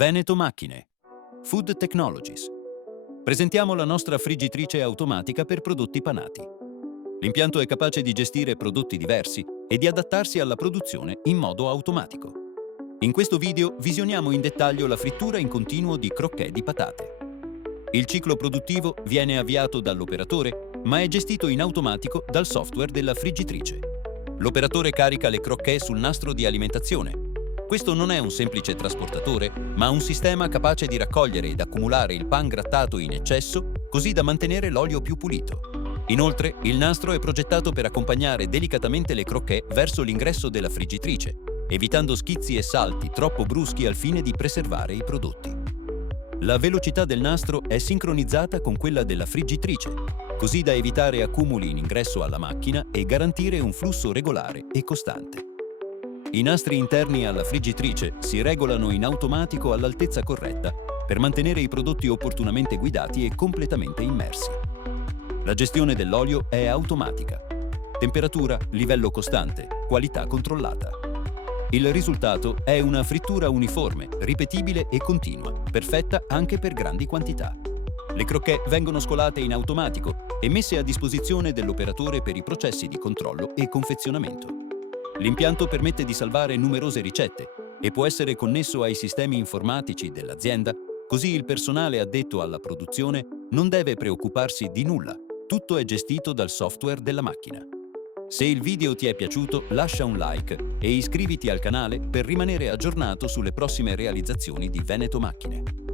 Veneto Macchine. Food Technologies. Presentiamo la nostra friggitrice automatica per prodotti panati. L'impianto è capace di gestire prodotti diversi e di adattarsi alla produzione in modo automatico. In questo video visioniamo in dettaglio la frittura in continuo di crocchè di patate. Il ciclo produttivo viene avviato dall'operatore, ma è gestito in automatico dal software della friggitrice. L'operatore carica le crocchè sul nastro di alimentazione. Questo non è un semplice trasportatore, ma un sistema capace di raccogliere ed accumulare il pan grattato in eccesso, così da mantenere l'olio più pulito. Inoltre, il nastro è progettato per accompagnare delicatamente le crocchè verso l'ingresso della friggitrice, evitando schizzi e salti troppo bruschi al fine di preservare i prodotti. La velocità del nastro è sincronizzata con quella della friggitrice, così da evitare accumuli in ingresso alla macchina e garantire un flusso regolare e costante. I nastri interni alla friggitrice si regolano in automatico all'altezza corretta per mantenere i prodotti opportunamente guidati e completamente immersi. La gestione dell'olio è automatica. Temperatura, livello costante, qualità controllata. Il risultato è una frittura uniforme, ripetibile e continua, perfetta anche per grandi quantità. Le crocchè vengono scolate in automatico e messe a disposizione dell'operatore per i processi di controllo e confezionamento. L'impianto permette di salvare numerose ricette e può essere connesso ai sistemi informatici dell'azienda, così il personale addetto alla produzione non deve preoccuparsi di nulla. Tutto è gestito dal software della macchina. Se il video ti è piaciuto, lascia un like e iscriviti al canale per rimanere aggiornato sulle prossime realizzazioni di Veneto Macchine.